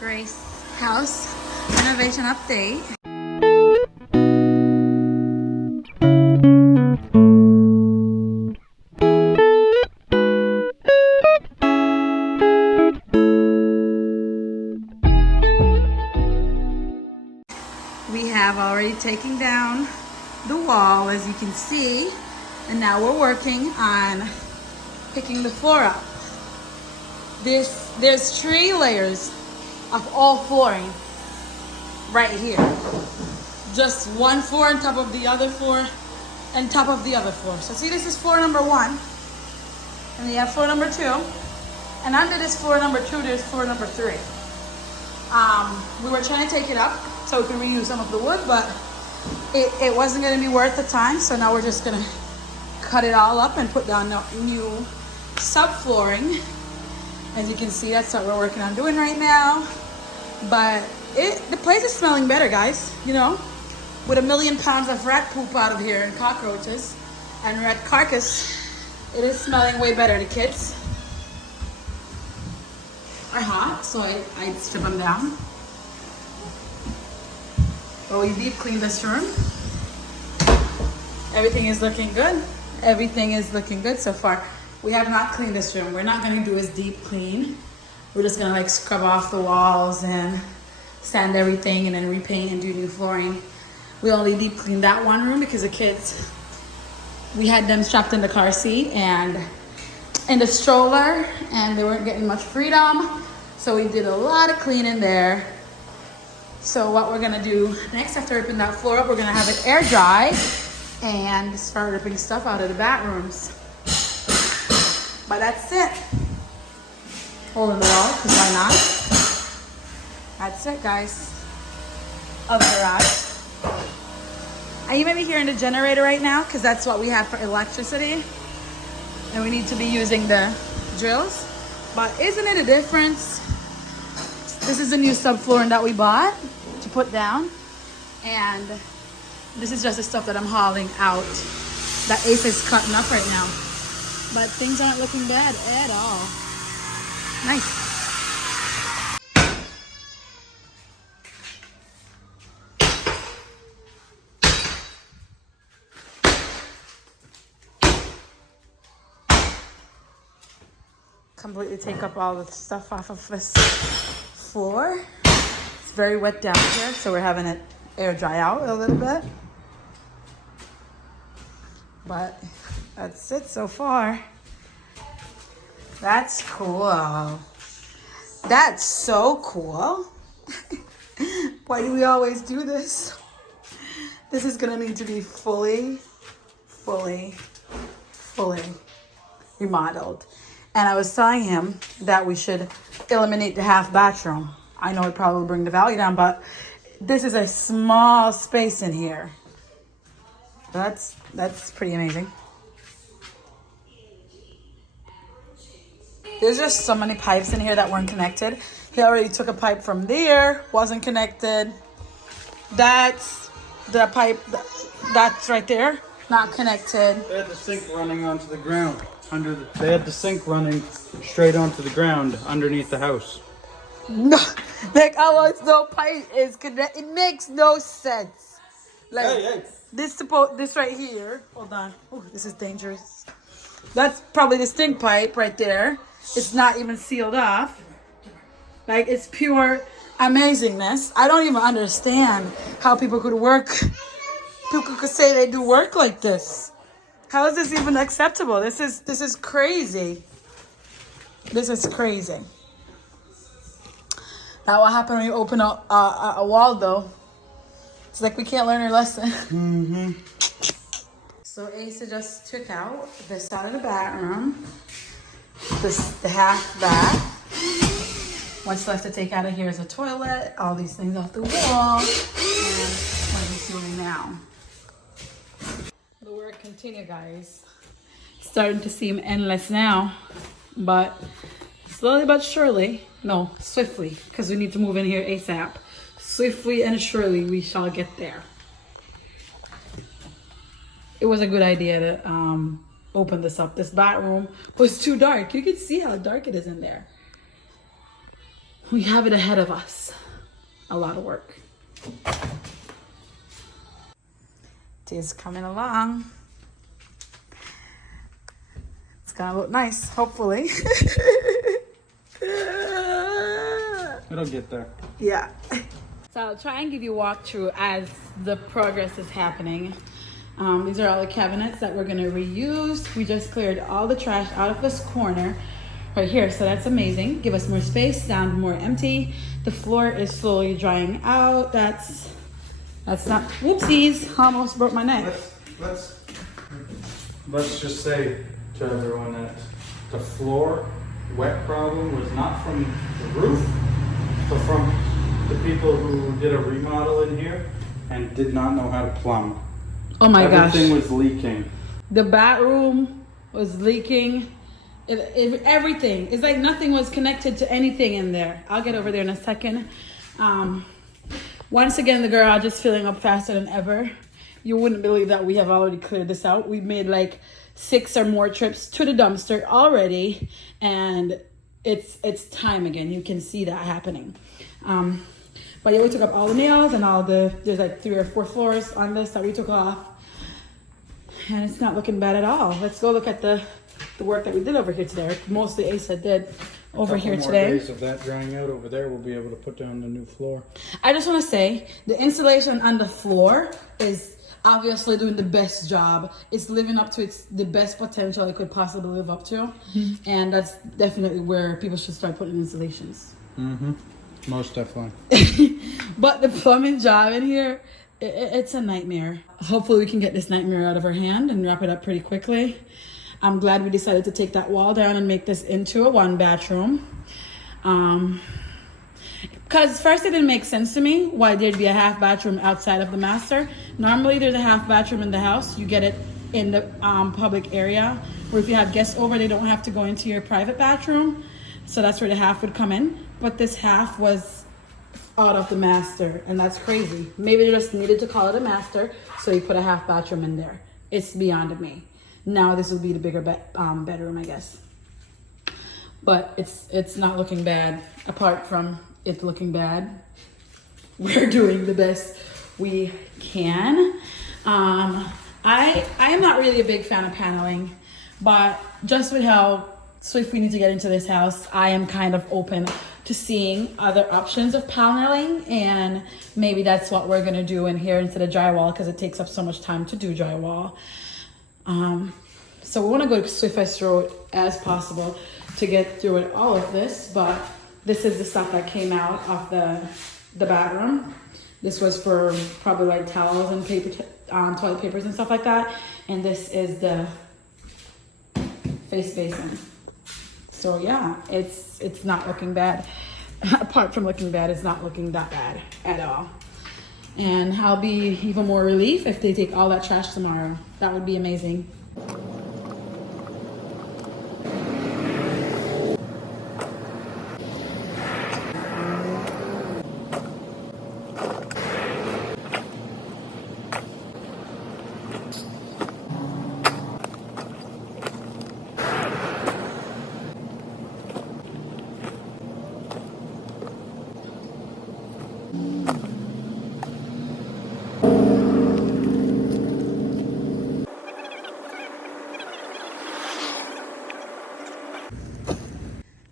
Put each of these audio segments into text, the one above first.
Grace house renovation update. We have already taken down the wall, as you can see, and now we're working on picking the floor up. There's 3 layers of all flooring right here. Just one floor on top of the other floor and top of the other floor. So see, this is floor number 1, and you have floor number 2, and under this floor number 2 there's floor number 3. We were trying to take it up so we could reuse some of the wood, but it wasn't going to be worth the time, so now we're just going to cut it all up and put down new subflooring. As you can see, that's what we're working on doing right now. But the place is smelling better, guys. You know, with 1 million pounds of rat poop out of here and cockroaches and rat carcass, it is smelling way better. The kids are hot, so I strip them down. But we deep cleaned this room. Everything is looking good. Everything is looking good so far. We have not cleaned this room. We're not going to do a deep clean. We're just going to like scrub off the walls and sand everything and then repaint and do new flooring. We only deep cleaned that one room because the kids, we had them strapped in the car seat and in the stroller, and they weren't getting much freedom. So we did a lot of cleaning there. So what we're going to do next, after ripping that floor up, we're going to have it air dry and start ripping stuff out of the bathrooms. But that's it. Hole in the wall, because why not? That's it, guys. Of the garage. You may be hearing the generator right now, because that's what we have for electricity. And we need to be using the drills. But isn't it a difference? This is the new subflooring that we bought to put down. And this is just the stuff that I'm hauling out that Ace is cutting up right now. But things aren't looking bad at all. Nice. Completely take up all the stuff off of this floor. It's very wet down here, so we're having it air dry out a little bit. But that's it so far. That's cool. That's so cool. Why do we always do this? This is gonna need to be fully remodeled. And I was telling him that we should eliminate the half bathroom. I know it probably will bring the value down, but this is a small space in here. That's pretty amazing. There's just so many pipes in here that weren't connected. He already took a pipe from there, wasn't connected. That's the pipe, that's right there, not connected. They had the sink running onto the ground. They had the sink running straight onto the ground underneath the house. No, like almost no pipe is connected. It makes no sense. Like Hey. this right here. Hold on. Oh, this is dangerous. That's probably the stink pipe right there. It's not even sealed off. Like, it's pure amazingness. I don't even understand how people could work. People could say they do work like this. How is this even acceptable? This is crazy. This is crazy. Now, what happened when you open a wall, though? It's like we can't learn our lesson. Mm-hmm. So Asa just took out this side of the bathroom. The half bath. What's left to take out of here is a toilet, all these things off the wall, and what he's doing now. The work continue, guys. It's starting to seem endless now, but slowly but surely, no, swiftly, because we need to move in here ASAP. Swiftly and surely we shall get there. It was a good idea to open this up. This bathroom was too dark. You can see how dark it is in there. we have it ahead of us. A lot of work. It is coming along. It's gonna look nice, hopefully. It'll get there. Yeah. So I'll try and give you a walkthrough as the progress is happening. These are all the cabinets that we're gonna reuse. We just cleared all the trash out of this corner right here, so that's amazing. Give us more space, down more empty. The floor is slowly drying out. That's not, whoopsies, almost broke my neck. Let's just say to everyone that the floor wet problem was not from the roof, but from the people who did a remodel in here and did not know how to plumb. Oh my gosh. Everything was leaking. The bathroom was leaking. Everything. It's like nothing was connected to anything in there. I'll get over there in a second. Once again, the garage is filling up faster than ever. You wouldn't believe that we have already cleared this out. We've made like 6 or more trips to the dumpster already, and it's time again. You can see that happening. But yeah, we took up all the nails and there's like 3 or 4 floors on this that we took off, and it's not looking bad at all. Let's go look at the work that we did over here today. Mostly Asa did over here today. More days of that drying out over there, we'll be able to put down the new floor. I just want to say the installation on the floor is obviously doing the best job. It's living up to the best potential it could possibly live up to. Mm-hmm. And that's definitely where people should start putting installations. Mm-hmm. Most definitely. But the plumbing job in here, it's a nightmare. Hopefully we can get this nightmare out of our hand and wrap it up pretty quickly. I'm glad we decided to take that wall down and make this into a 1-bathroom. Because first it didn't make sense to me why there'd be a half bathroom outside of the master. Normally there's a half bathroom in the house. You get it in the public area, where if you have guests over, they don't have to go into your private bathroom. So that's where the half would come in. But this half was out of the master, and that's crazy. Maybe they just needed to call it a master, so you put a half bathroom in there. It's beyond me. Now this will be the bigger bedroom, I guess. But it's not looking bad. Apart from it looking bad, we're doing the best we can. I am not really a big fan of paneling, but just with how swift we need to get into this house, I am kind of open to seeing other options of paneling, and maybe that's what we're gonna do in here instead of drywall, because it takes up so much time to do drywall. So we want to go to swiftest road as possible to get through it, all of this, but this is the stuff that came out of the bathroom. This was for probably like towels and paper, toilet papers and stuff like that. And this is the face basin. So yeah, it's not looking bad. Apart from looking bad, it's not looking that bad at all. And I'll be even more relief if they take all that trash tomorrow. That would be amazing.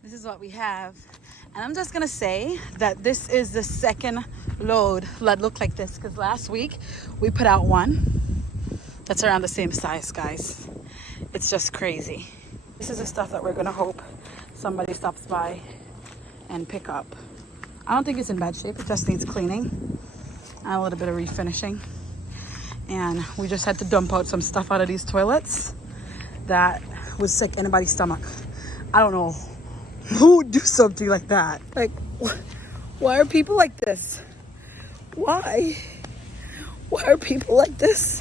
This is what we have, and I'm just gonna say that this is the second load that looked like this, because last week we put out one that's around the same size, guys. It's just crazy. This is the stuff that we're gonna hope somebody stops by and pick up. I don't think it's in bad shape. It just needs cleaning and a little bit of refinishing, and we just had to dump out some stuff out of these toilets that would sick anybody's stomach. I don't know who would do something like that. Like, why are people like this? Why are people like this?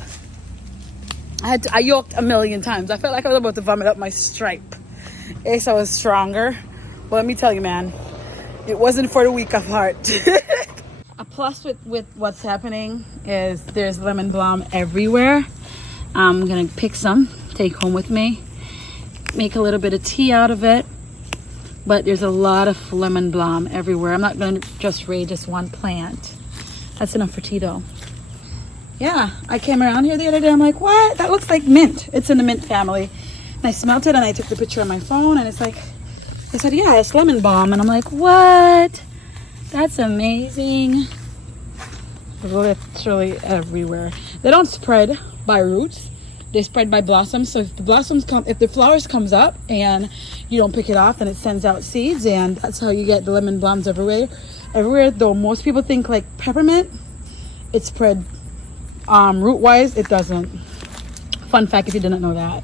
I yoked a million times. I felt like I was about to vomit up my stripe. Asa was stronger. But let me tell you, man, it wasn't for the weak of heart. A plus with what's happening is there's lemon balm everywhere. I'm gonna pick some, take home with me, make a little bit of tea out of it, But there's a lot of lemon balm everywhere. I'm not going to just raid just one plant. That's enough for tea though. Yeah, I came around here the other day. I'm like, what? That looks like mint. It's in the mint family. And I smelled it and I took the picture on my phone and it's like, I said, yeah, it's lemon balm. And I'm like, what? That's amazing. Literally everywhere. They don't spread by roots. They spread by blossoms. So if the blossoms come, if the flowers comes up and you don't pick it off, then it sends out seeds, and that's how you get the lemon balms everywhere. Everywhere, though most people think like peppermint, it spread root-wise. It doesn't. Fun fact if you didn't know that.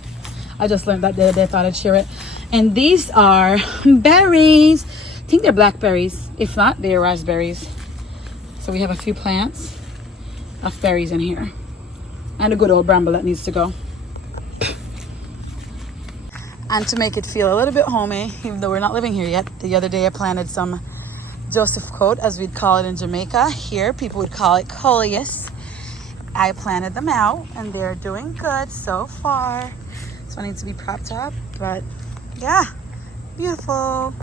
I just learned that the other day. I thought I'd share it. And these are berries. I think they're blackberries. If not, they're raspberries. So we have a few plants of berries in here. And a good old bramble that needs to go. And to make it feel a little bit homey, even though we're not living here yet, the other day I planted some Joseph coat, as we'd call it in Jamaica. Here, people would call it coleus. I planted them out, and they're doing good so far. So I need to be propped up, but yeah, beautiful.